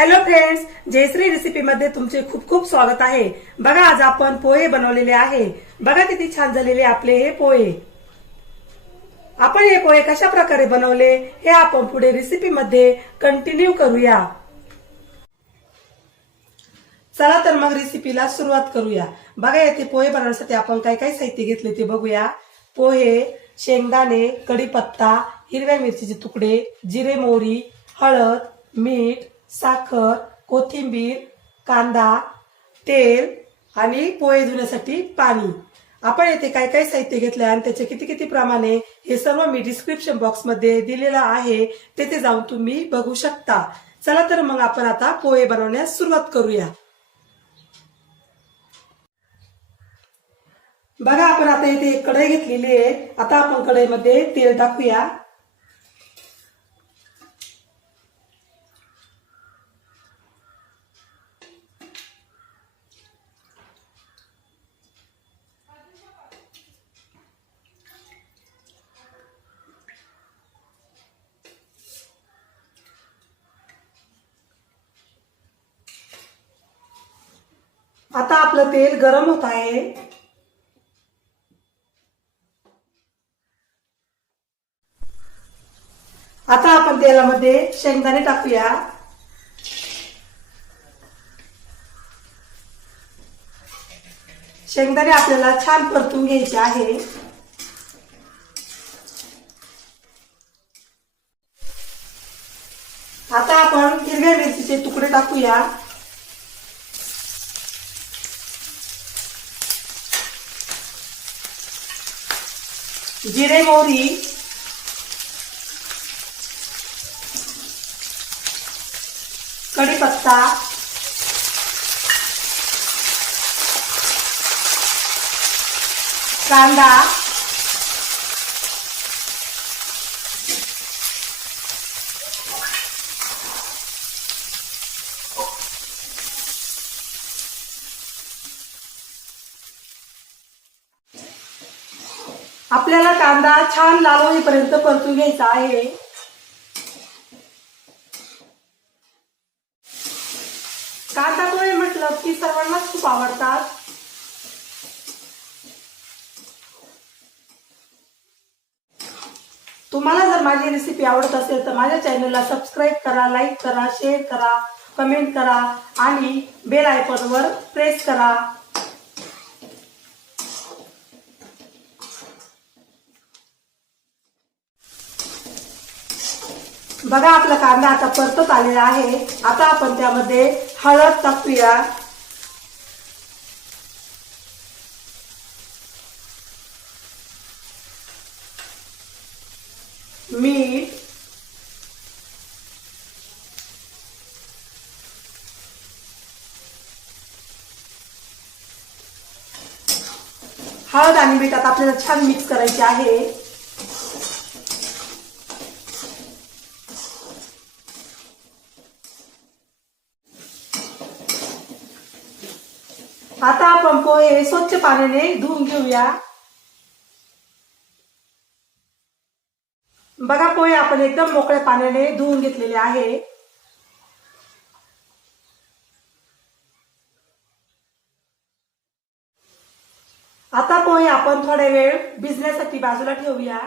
Hello friends, Jayashree recipe मध्ये तुमचे खूप खूप स्वागत आहे। बघा आज आपण पोहे बनवलेले आहे। बघा किती छान झालेले आपले हे पोहे। आपण हे पोहे कशा प्रकारे बनवले हे आपण पुढे रेसिपी मध्ये कंटिन्यू करूया। चला तर मग रेसिपीला सुरुवात करूया। बघा येथे पोहे बनवण्यासाठी आपण काय काय साहित्य घेतले ते बघूया। पोहे, शेंगदाणे, कढीपत्ता, हिरव्या मिरचीचे तुकडे, जिरे मोहरी, हळद, मीठ, साखर, कोथिंबीर, कांदा, तेल आणि पोहे धुण्यासाठी पाणी। आपण येथे काय काय साहित्य घेतले आणि त्याचे किती किती प्रमाणे हे सर्व मी डिस्क्रिप्शन बॉक्स मध्ये दिलेलं आहे, तेथे जाऊन तुम्ही बघू शकता। चला तर मग आपण आता पोहे बनवण्यास सुरुवात करूया। बघा आपण आता इथे एक कढई घेतलेली आहे। आता आपण कढईमध्ये तेल टाकूया। आता आपलं तेल गरम होत आहे। आता आपण तेलामध्ये शेंगदाणे टाकूया। शेंगदाणे आपल्याला छान परतून घ्यायचे आहे। आता आपण हिरव्या मिरचीचे तुकडे टाकूया। जिरे मोहरी, कढीपत्ता, कांदा, आपल्याला कांदा छान लाल होईपर्यंत परतून घ्यायचा आहे। कांदा पोहे म्हटलं की सर्वांनाच खूप आवडतात। तुम्हाला जर माझी रेसिपी आवडत असेल तर माझ्या चॅनलला सबस्क्राईब करा, लाईक करा, शेअर करा, कमेंट करा आणि बेल आयकॉनवर प्रेस करा। बघा आपला कांदा आता परतत आलेला आहे। आता आपण त्यामध्ये हळद टाकूया, मीठ, हळद आणि मीठ आता आपल्याला छान मिक्स करायचे आहे। आता आपण पोहे स्वच्छ पाण्याने धुवून घेऊया। बघा पोहे आपण एकदम मोकळ्या पाण्याने धुवून घेतलेले आहे। आता पोहे आपण थोडा वेळ भिजण्यासाठी बाजूला ठेवूया।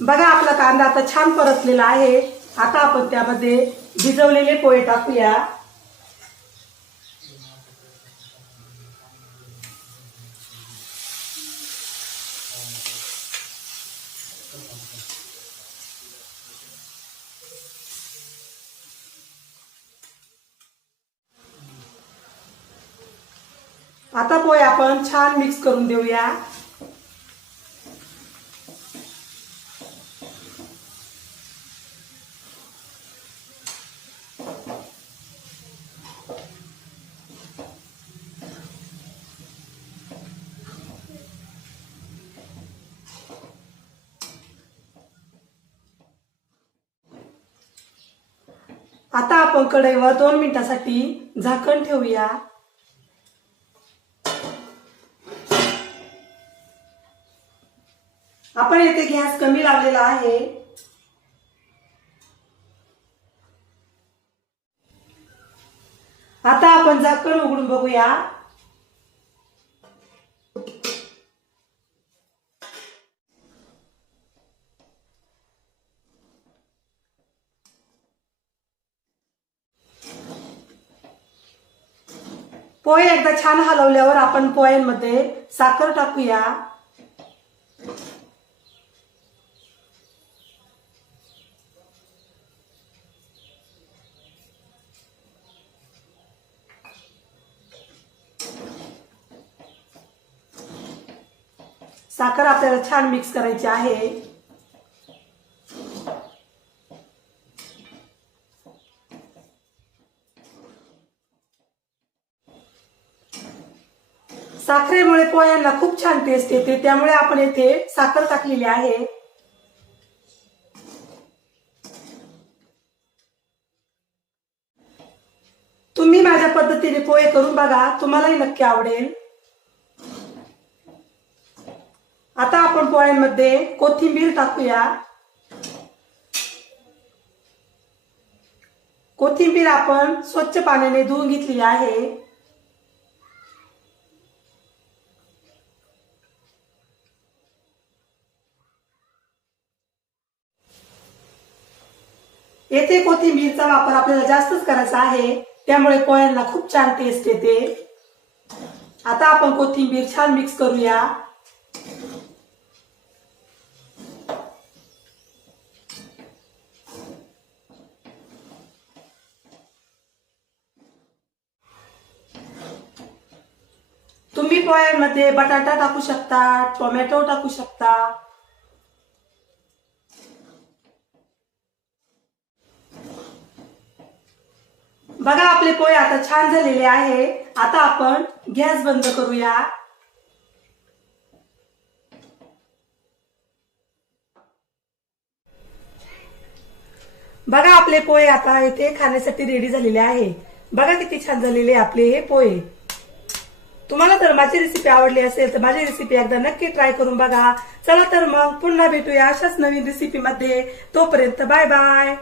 बघा आपला कांदा आता छान परतलेला आहे। आता आपण त्यामध्ये भिजवलेले पोहे टाकूया। आता पोहे आपण छान मिक्स करून देऊया। आता आपण कढईवर 2 मिनिटांसाठी झाकण ठेवूया। आपण येथे गॅस कमी लावलेला आहे। आता आपण झाकण उघडून बघूया. पोहे एकदा छान हलवल्यावर आपण पोह्यांमध्ये साखर टाकूया. साखर आपल्याला छान मिक्स करायची आहे. साखरेमुळे पोह्यांना खूप छान टेस्ट येते, त्यामुळे आपण येथे साखर टाकलेली आहे. तुम्ही माझ्या पद्धतीने पोहे करून बघा, तुम्हालाही नक्की आवडेल. आता आपण पोह्यांमध्ये कोथिंबीर टाकूया. कोथिंबीर आपण स्वच्छ पाण्याने धुवून घेतलेली आहे. येथे कोथिंबीरचा वापर आपल्याला जास्तच करायचा आहे, त्यामुळे पोह्यांना खूप छान टेस्ट येते. आता आपण कोथिंबीर छान मिक्स करूया. तुम्ही पोह्यांमध्ये बटाटा टाकू शकता, टोमॅटो टाकू शकता. बघा आपले पोहे आता छान झालेले आहे. आता आपण गॅस बंद करूया. बघा आपले पोहे आता इथे खाण्यासाठी रेडी झालेले आहे. बघा किती छान झालेले आपले हे पोहे. तुम्हाला जर माझी रेसिपी आवडली असेल तर माझी रेसिपी एकदा नक्की ट्राय करून बघा. चला तर मग पुन्हा भेटूया अशाच नवीन रेसिपी मध्ये. तोपर्यंत बाय बाय.